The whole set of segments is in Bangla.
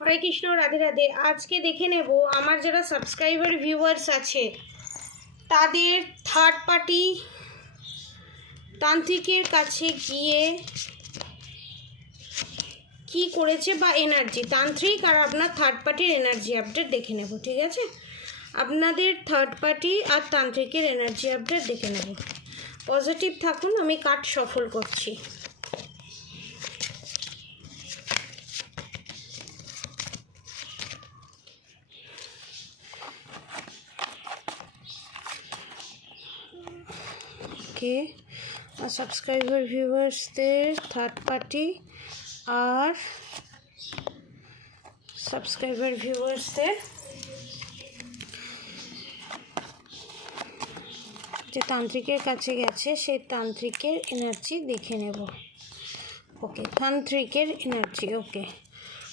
হরে কৃষ্ণ, রাধে রাধে। আজকে দেখে নেব আমার যারা সাবস্ক্রাইবার ভিউয়ার্স আছে তাদের থার্ড পার্টি তান্ত্রিকের কাছে গিয়ে কি করেছে বা এনার্জি, তান্ত্রিক আর আপনার থার্ড পার্টির এনার্জি আপডেট দেখে নেব। ঠিক আছে, আপনাদের থার্ড পার্টি আর তান্ত্রিকের এনার্জি আপডেট দেখে নেব। পজিটিভ থাকুন, আমি কার্ড সফল করছি। ওকে, আর সাবস্ক্রাইবার ভিউয়ার্সদের থার্ড পার্টি আর সাবস্ক্রাইবার ভিউয়ার্সদের যে তান্ত্রিকের কাছে গেছে সেই তান্ত্রিকের এনার্জি দেখে নেব। ওকে, তান্ত্রিকের energy. Okay,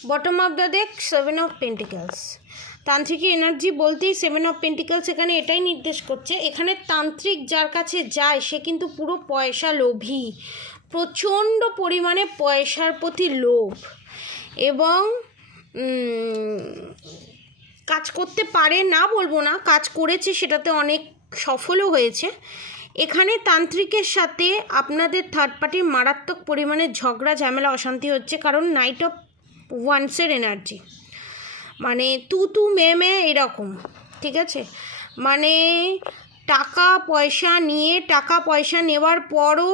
bottom of the deck 7 of pentacles. তান্ত্রিকের এনার্জি বলতেই 7 অফ পেন্টিকলস এখানে এটাই নির্দেশ করছে, এখানে তান্ত্রিক যার কাছে যায় সে কিন্তু পুরো পয়সা লোভী, প্রচণ্ড পরিমাণে পয়সার প্রতি লোভ, এবং কাজ করতে পারে না বলবো না, কাজ করেছে, সেটাতে অনেক সফলও হয়েছে। এখানে তান্ত্রিকের সাথে আপনাদের থার্ড পার্টির মারাত্মক পরিমাণে ঝগড়া ঝামেলা অশান্তি হচ্ছে, কারণ নাইট অফ ওয়ান্সের এনার্জি, মানে তু মে এরকম। ঠিক আছে, মানে টাকা পয়সা নেওয়ার পরও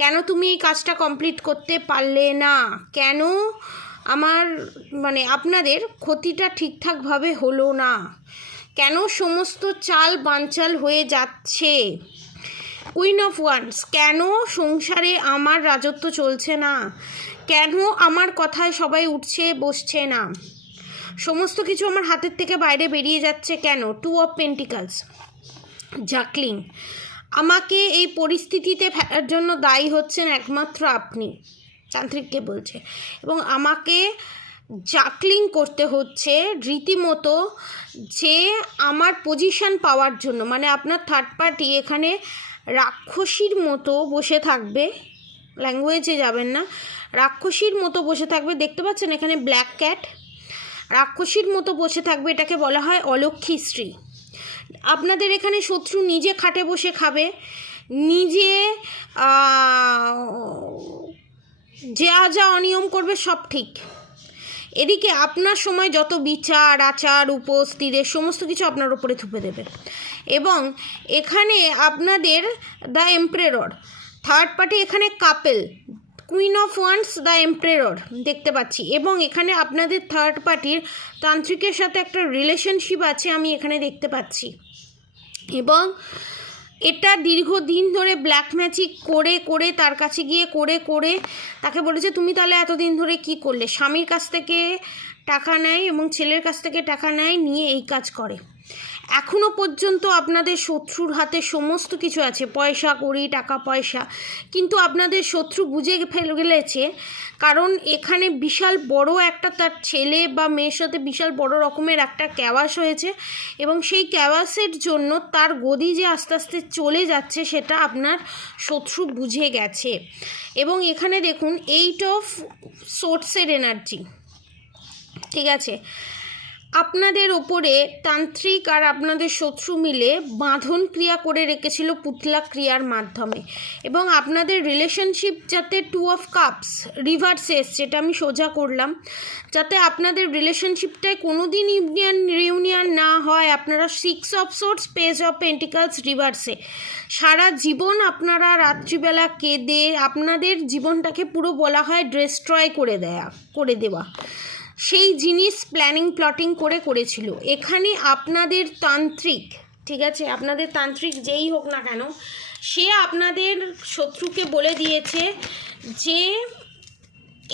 কেন তুমি এই কাজটা কমপ্লিট করতে পারলে না, কেন আমার মানে আপনাদের ক্ষতিটা ঠিকঠাকভাবে হলো না, কেন সমস্ত চাল বানচাল হয়ে যাচ্ছে। কুইন অফ ওয়ান্স, কেন সংসারে আমার রাজত্ব চলছে না, কেন আমার কথায় সবাই উঠছে বসছে না, সমস্ত কিছু আমার হাতের থেকে বাইরে বেরিয়ে যাচ্ছে কেন। 2 অফ পেন্টিকলস, জাকলিং, আমাকে এই পরিস্থিতিতে ফেলার জন্য দায়ী হচ্ছেন একমাত্র আপনি, তান্ত্রিককে বলছে, এবং আমাকে জাকলিং করতে হচ্ছে রীতিমতো, যে আমার পজিশন পাওয়ার জন্য। মানে আপনার থার্ড পার্টি এখানে রাক্ষসীর মতো বসে থাকবে, ল্যাঙ্গুয়েজে যাবেন না, রাক্ষসীর মতো বসে থাকবে। দেখতে পাচ্ছেন এখানে ব্ল্যাক ক্যাট, রাক্ষসীর মতো বসে থাকবে, এটাকে বলা হয় অলক্ষী স্ত্রী। আপনাদের এখানে শত্রু নিজে খাটে বসে খাবে, নিজে যা অনিয়ম করবে সব ঠিক। এদিকে আপনার সময় যত বিচার আচার উপস্থিতের সমস্ত কিছু আপনার উপরে থুপে দেবে। এবং এখানে আপনাদের দ্য এম্পারার, থার্ড পার্টি এখানে couple, queen of wands, the emperor দেখতে পাচ্ছি, এবং এখানে আপনাদের থার্ড পার্টির তান্ত্রিকের সাথে একটা রিলেশনশিপ আছে আমি এখানে দেখতে পাচ্ছি। এবং এটা দীর্ঘদিন ধরে ব্ল্যাক ম্যাজিক করে তার কাছে গিয়ে করে তাকে বলেছে তুমি তাহলে এতদিন ধরে কি করলে, স্বামীর কাছ থেকে টাকা নেয় এবং ছেলের কাছ থেকে টাকা নেয়, নিয়ে এই কাজ করে। এখনও পর্যন্ত আপনাদের শত্রুর হাতে সমস্ত কিছু আছে, পয়সা কড়ি টাকা পয়সা, কিন্তু আপনাদের শত্রু বুঝে ফেলেছে, কারণ এখানে বিশাল বড় একটা তার ছেলে বা মেয়ের সাথে বিশাল বড় রকমের একটা ক্যাওয়াস হয়েছে, এবং সেই ক্যাওয়াসের জন্য তার গদি যে আস্তে আস্তে চলে যাচ্ছে সেটা আপনার শত্রু বুঝে গেছে। এবং এখানে দেখুন 8 অফ সোর্সের এনার্জি। ঠিক আছে, আপনাদের ওপরে তান্ত্রিক আর আপনাদের শত্রু মিলে বাঁধন ক্রিয়া করে রেখেছিল পুতলা ক্রিয়ার মাধ্যমে, এবং আপনাদের রিলেশনশিপ যাতে 2 অফ কাপস রিভার্সে এসছে, এটা আমি সোজা করলাম, যাতে আপনাদের রিলেশনশিপটায় কোনো দিন রিউনিয়ন না হয়। আপনারা 6 of swords, page of pentacles রিভার্সে, সারা জীবন আপনারা রাত্রিবেলা কেঁদে আপনাদের জীবনটাকে পুরো বলা হয় ডিস্ট্রয় করে দেওয়া, সেই জিনিস প্ল্যানিং প্লটিং করেছিল। এখানে আপনাদের তান্ত্রিক, ঠিক আছে, আপনাদের তান্ত্রিক যেই হোক না কেন, সে আপনাদের শত্রুকে বলে দিয়েছে যে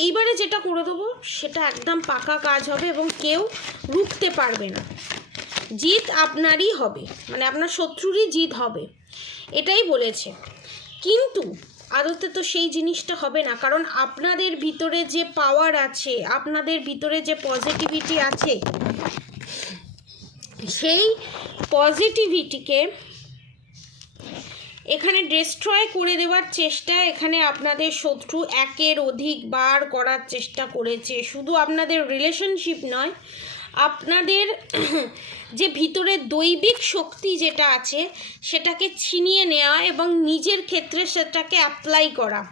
এইবারে যেটা করে দেবো সেটা একদম পাকা কাজ হবে এবং কেউ রুখতে পারবে না, জিত আপনারই হবে, মানে আপনার শত্রুরই জিত হবে, এটাই বলেছে। কিন্তু আদতে তো সেই জিনিসটা হবে না, কারণ আপনাদের ভিতরে যে পাওয়ার আছে, আপনাদের ভিতরে যে পজিটিভিটি আছে, সেই পজিটিভিটিকে এখানে ডিস্ট্রয় করে দেওয়ার চেষ্টা এখানে আপনাদের শত্রু একের অধিক বার করার চেষ্টা করেছে। শুধু আপনাদের রিলেশনশিপ নয়, আপনাদের যে ভিতরে দৈবিক শক্তি যেটা আছে সেটাকে ছিনিয়ে নেওয়া এবং নিজের ক্ষেত্রে সেটাকে অ্যাপ্লাই করা।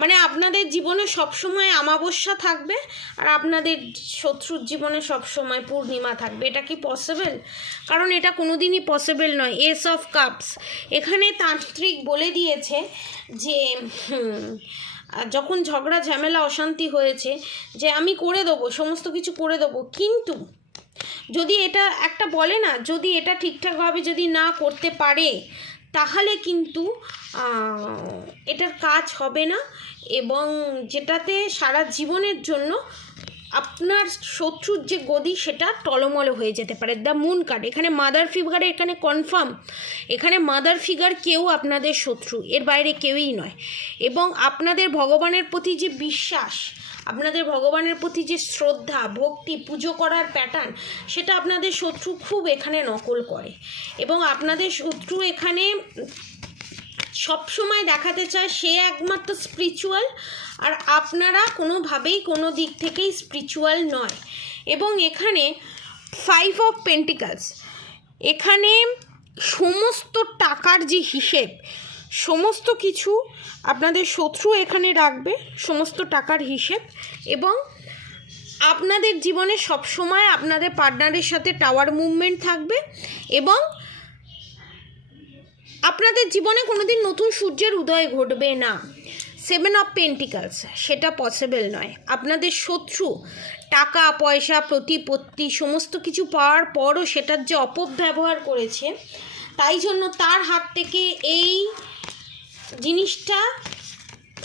মানে আপনাদের জীবনে সবসময় অমাবস্যা থাকবে আর আপনাদের শত্রুর জীবনে সবসময় পূর্ণিমা থাকবে। এটা কি পসিবল? কারণ এটা কোনোদিনই পসিবল নয়। এস অফ কাপস এখানে তান্ত্রিক বলে দিয়েছে যে যখন ঝগড়া ঝামেলা অশান্তি হয়েছে যে আমি করে দেবো, সমস্ত কিছু করে দেবো, কিন্তু যদি এটা একটা বলে না, যদি এটা ঠিকঠাকভাবে যদি না করতে পারে তাহলে কিন্তু এটার কাজ হবে না, এবং যেটাতে সারা জীবনের জন্য আপনার শত্রুর যে গদি সেটা টলমল হয়ে যেতে পারে। দ্য মুন কার্ড এখানে মাদার ফিগারে এখানে কনফার্ম, এখানে মাদার ফিগার কেউ আপনাদের শত্রু, এর বাইরে কেউই নয়। এবং আপনাদের ভগবানের প্রতি যে বিশ্বাস, আপনাদের ভগবানের প্রতি যে শ্রদ্ধা ভক্তি পুজো করার প্যাটার্ন, সেটা আপনাদের শত্রু খুব এখানে নকল করে। এবং আপনাদের শত্রু এখানে সবসময় দেখাতে চায় সে একমাত্র স্পিরিচুয়াল, আর আপনারা কোনোভাবেই কোনো দিক থেকেই স্পিরিচুয়াল নয়। এবং এখানে 5 অফ পেন্টিকলস, এখানে সমস্ত টাকার যে হিসেব সমস্ত কিছু আপনাদের শত্রু এখানে রাখবে, সমস্ত টাকার হিসেব। এবং আপনাদের জীবনে সবসময় আপনাদের পার্টনারের সাথে টাওয়ার মুভমেন্ট থাকবে, এবং আপনাদের জীবনে কোনোদিন নতুন সূর্যের উদয় ঘটবে না। 7 অফ পেন্টিকলস সেটা পসিবল নয়। আপনাদের শত্রু টাকা পয়সা প্রতিপত্তি সমস্ত কিছু পাওয়ার পরও সেটার যে অপব্যবহার করেছে, তাই জন্য তার হাত থেকে এই জিনিসটা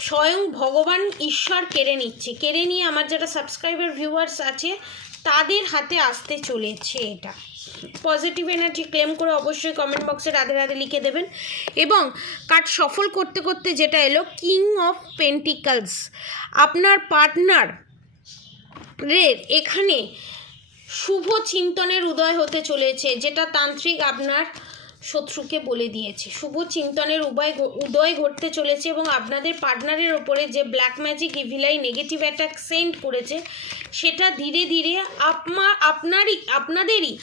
স্বয়ং ভগবান ঈশ্বর কেড়ে নিচ্ছে। কেড়ে নিয়ে আমার যারা সাবস্ক্রাইবার ভিউয়ার্স আছে তাদের হাতে আসতে চলেছে। এটা পজিটিভ এনার্জি ক্লেম করে অবশ্যই কমেন্ট বক্সে রাধে রাধে লিখে দেবেন। এবং কার্ড সফল করতে করতে যেটা এলো কিং অফ পেন্টিকলস, আপনার পার্টনারের এখানে শুভ চিন্তনের উদয় হতে চলেছে, যেটা তান্ত্রিক আপনার শত্রুকে বলে দিয়েছে। শুভ চিন্তনের উদয় ঘটতে চলেছে, এবং আপনাদের পার্টনারের ওপরে যে black magic evil eye negative attack send করেছে সেটা ধীরে ধীরে আপনাদেরই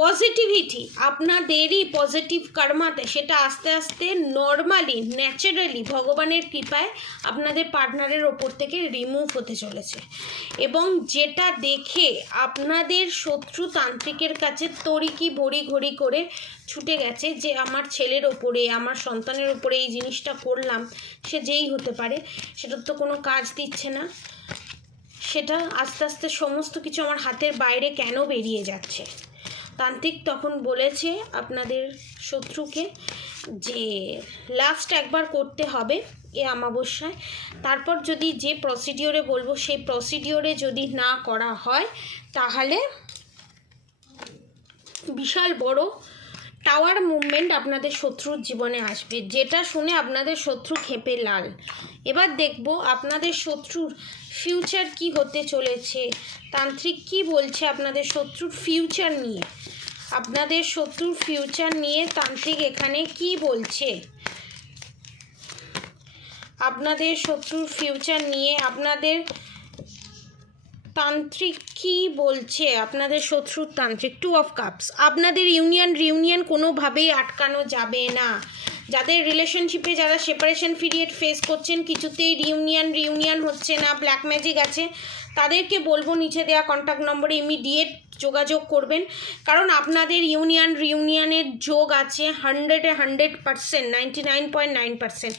পজিটিভিটি, আপনাদেরই পজিটিভ কর্মাতে সেটা আস্তে আস্তে নর্মালি ন্যাচারালি ভগবানের কৃপায় আপনাদের পার্টনারের ওপর থেকে রিমুভ হতে চলেছে। এবং যেটা দেখে আপনাদের শত্রু তান্ত্রিকের কাছে তড়িকি ভড়ি ঘড়ি করে ছুটে গেছে যে আমার ছেলের ওপরে আমার সন্তানের ওপরে এই জিনিসটা করলাম, সে যেই হতে পারে, সেটার তো কোনো কাজ দিচ্ছে না, সেটা আস্তে আস্তে সমস্ত কিছু আমার হাতের বাইরে কেন বেরিয়ে যাচ্ছে। তান্ত্রিক তখন বলেছে আপনাদের শত্রুকে যে লাস্ট একবার করতে হবে এ অমাবস্যায়, তারপর যদি যে প্রসিডিওরে বলবো সেই প্রসিডিওরে যদি না করা হয় তাহলে বিশাল বড় টাওয়ার মুভমেন্ট আপনাদের শত্রুর জীবনে আসবে, যেটা শুনে আপনাদের শত্রু ক্ষেপে লাল। এবার দেখব আপনাদের শত্রুর ফিউচার কি হতে চলেছে, তান্ত্রিক কি বলছে আপনাদের শত্রুর ফিউচার নিয়ে। আপনাদের শত্রুর ফিউচার নিয়ে তান্ত্রিক এখানে কি বলছে, আপনাদের শত্রুর ফিউচার নিয়ে আপনাদের তান্ত্রিক কি বলছে, আপনাদের শত্রুর তান্ত্রিক 2 অফ কাপস। আপনাদের রিউনিয়ন কোনোভাবেই আটকানো যাবে না। যাদের রিলেশনশিপে যারা সেপারেশন পিরিয়ড ফেস করছেন, কিছুতেই রিউনিয়ন হচ্ছে না, ব্ল্যাক ম্যাজিক আছে, তাদেরকে বলবো নিচে দেওয়া কন্ট্যাক্ট নম্বরে ইমিডিয়েট যোগাযোগ করবেন। কারণ আপনাদের রিউনিয়নের যোগ আছে 100% 99.9%।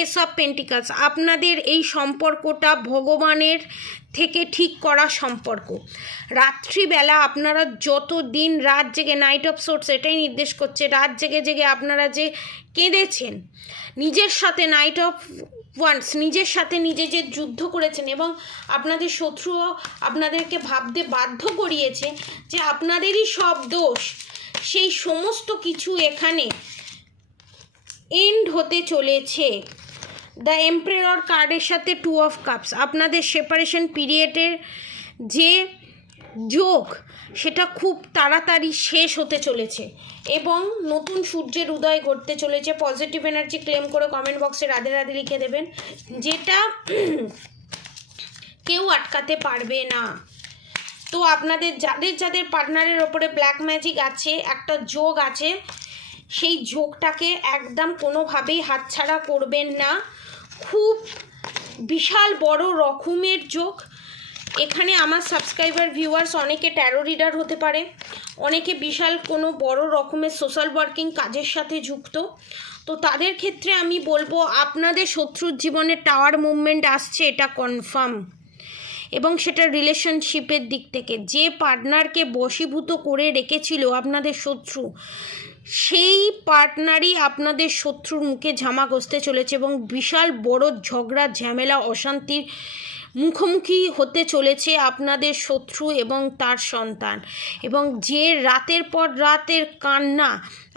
এস অফ পেন্টিকলস, আপনাদের এই সম্পর্কটা ভগবানের থেকে ঠিক করা সম্পর্ক। রাত্রিবেলা আপনারা যত দিন রাত জেগে, নাইট অফ সোর্স এটাই নির্দেশ করছে, রাত জেগে জেগে আপনারা যে কেঁদেছেন নিজের সাথে, নাইট অফ ওয়ান্স নিজের সাথে নিজে যে যুদ্ধ করেছেন, এবং আপনাদের শত্রুও আপনাদেরকে ভাবতে বাধ্য করিয়েছে যে আপনাদেরই সব দোষ, সেই সমস্ত কিছু এখানে এন্ড হতে চলেছে। দ্য এম্পারার কার্ডের সাথে 2 অফ কাপস, আপনাদের সেপারেশন পিরিয়ডের যে যোগ সেটা খুব তাড়াতাড়ি শেষ হতে চলেছে এবং নতুন সূর্যের উদয় ঘটতে চলেছে। পজিটিভ এনার্জি ক্লেম করে কমেন্ট বক্সে রাধে রাধে লিখে দেবেন, যেটা কেউ আটকাতে পারবে না। তো আপনাদের যাদের যাদের পার্টনারের ওপরে ব্ল্যাক ম্যাজিক আছে, একটা যোগ আছে, সেই যোগটাকে একদম কোনোভাবেই হাতছাড়া করবেন না। খুব বিশাল বড় রকমের যোগ। এখানে আমার সাবস্ক্রাইবার ভিউয়ার্স অনেকে ট্যারো রিডার হতে পারে, অনেকে বিশাল কোনো বড় রকমের সোশ্যাল ওয়ার্কিং কাজের সাথে যুক্ত। তো তাদের ক্ষেত্রে আমি বলবো আপনাদের শত্রুর জীবনে টাওয়ার মুভমেন্ট আসছে, এটা কনফার্ম। এবং সেটা রিলেশনশিপের দিক থেকে যে পার্টনারকে বশীভূত করে রেখেছিল আপনাদের শত্রু, সেই পার্টনারই আপনাদের শত্রুর মুখে ঝামা ঘষতে চলেছে এবং বিশাল বড় ঝগড়া ঝামেলা অশান্তির মুখোমুখি হতে চলেছে আপনাদের শত্রু এবং তার সন্তান। এবং যে রাতের পর রাতের কান্না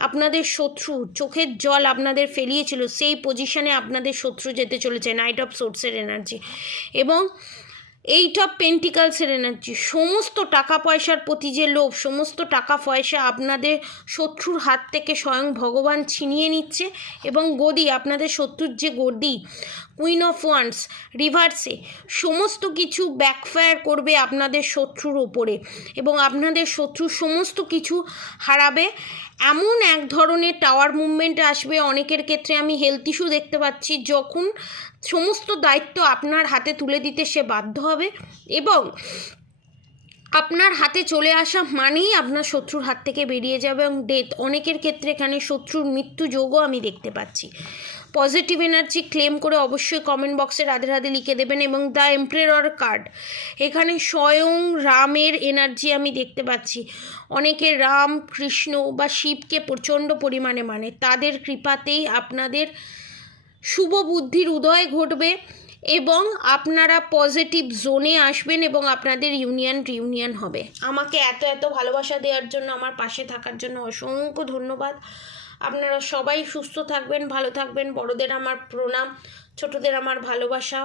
আপনাদের শত্রু চোখের জল আপনাদের ফেলিয়েছিল, সেই পজিশনে আপনাদের শত্রু যেতে চলেছে। নাইট অফ সোর্সের এনার্জি এবং এইট অফ পেন্টিকালসের এনার্জি। সমস্ত টাকা পয়সার প্রতি যে লোভ, সমস্ত টাকা পয়সা আপনাদের শত্রুর হাত থেকে স্বয়ং ভগবান ছিনিয়ে নিচ্ছে এবং গদি, আপনাদের শত্রুর যে গদি কুইন অফ ওয়ান্ডস রিভার্সে, সমস্ত কিছু ব্যাকফায়ার করবে আপনাদের শত্রুর ওপরে এবং আপনাদের শত্রু সমস্ত কিছু হারাবে। এমন এক ধরনের টাওয়ার মুভমেন্ট আসবে। অনেকের ক্ষেত্রে আমি হেলথ ইস্যু দেখতে পাচ্ছি, যখন সমস্ত দায়িত্ব আপনার হাতে তুলে দিতে সে বাধ্য হবে এবং আপনার হাতে চলে আসা মানেই আপনার শত্রুর হাত থেকে বেরিয়ে যাবে এবং ডেথ। অনেকের ক্ষেত্রে এখানে শত্রুর মৃত্যু যোগও আমি দেখতে পাচ্ছি। পজিটিভ এনার্জি ক্লেম করে অবশ্যই কমেন্ট বক্সে রাধে রাধে লিখে দেবেন। এবং দ্য এম্পারার কার্ড, এখানে স্বয়ং রামের এনার্জি আমি দেখতে পাচ্ছি। অনেকে রাম, কৃষ্ণ বা শিবকে প্রচণ্ড পরিমাণে মানে, তাদের কৃপাতেই আপনাদের শুভ বুদ্ধির উদয় ঘটবে এবং আপনারা পজিটিভ জোনে আসবেন এবং আপনাদের রিউনিয়ন হবে। আমাকে এত ভালোবাসা দেওয়ার জন্য, আমার পাশে থাকার জন্য অসংখ্য ধন্যবাদ। আপনারা সবাই সুস্থ থাকবেন, ভালো থাকবেন। বড়দের আমার প্রণাম, ছোটদের আমার ভালোবাসা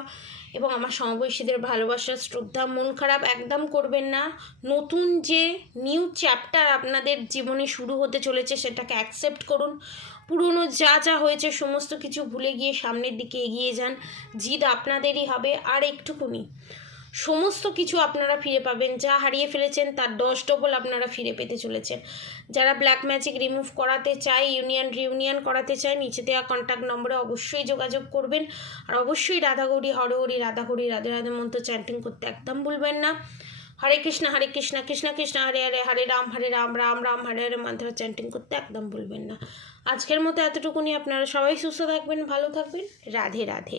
এবং আমার সমবয়সীদের ভালোবাসা, শ্রদ্ধা। মন খারাপ একদম করবেন না। নতুন যে নিউ চ্যাপ্টার আপনাদের জীবনে শুরু হতে চলেছে সেটাকে অ্যাকসেপ্ট করুন। পুরনো যা হয়েছে সমস্ত কিছু ভুলে গিয়ে সামনের দিকে এগিয়ে যান। জিদ আপনাদেরই হবে। আর একটুকুনি সমস্ত কিছু আপনারা ফিরে পাবেন। যা হারিয়ে ফেলেছেন তার 10 ডবল আপনারা ফিরে পেতে চলেছেন। যারা ব্ল্যাক ম্যাজিক রিমুভ করাতে চায়, রিউনিয়ন করাতে চায়, নিচে দেওয়া কন্ট্যাক্ট নম্বরে অবশ্যই যোগাযোগ করবেন। আর অবশ্যই রাধাগৌরী হরহরি রাধাগৌরী রাধে রাধে মন্ত্র চ্যান্টিং করতে একদম ভুলবেন না। হরে কৃষ্ণ কৃষ্ণ কৃষ্ণ হরে হরে, হরে রাম রাম রাম হরে হরে মন্ত্র চ্যান্টিং করতে একদম ভুলবেন না। আজকের মতো এতটুকুনি। আপনারা সবাই সুস্থ থাকবেন, ভালো থাকবেন। রাধে রাধে।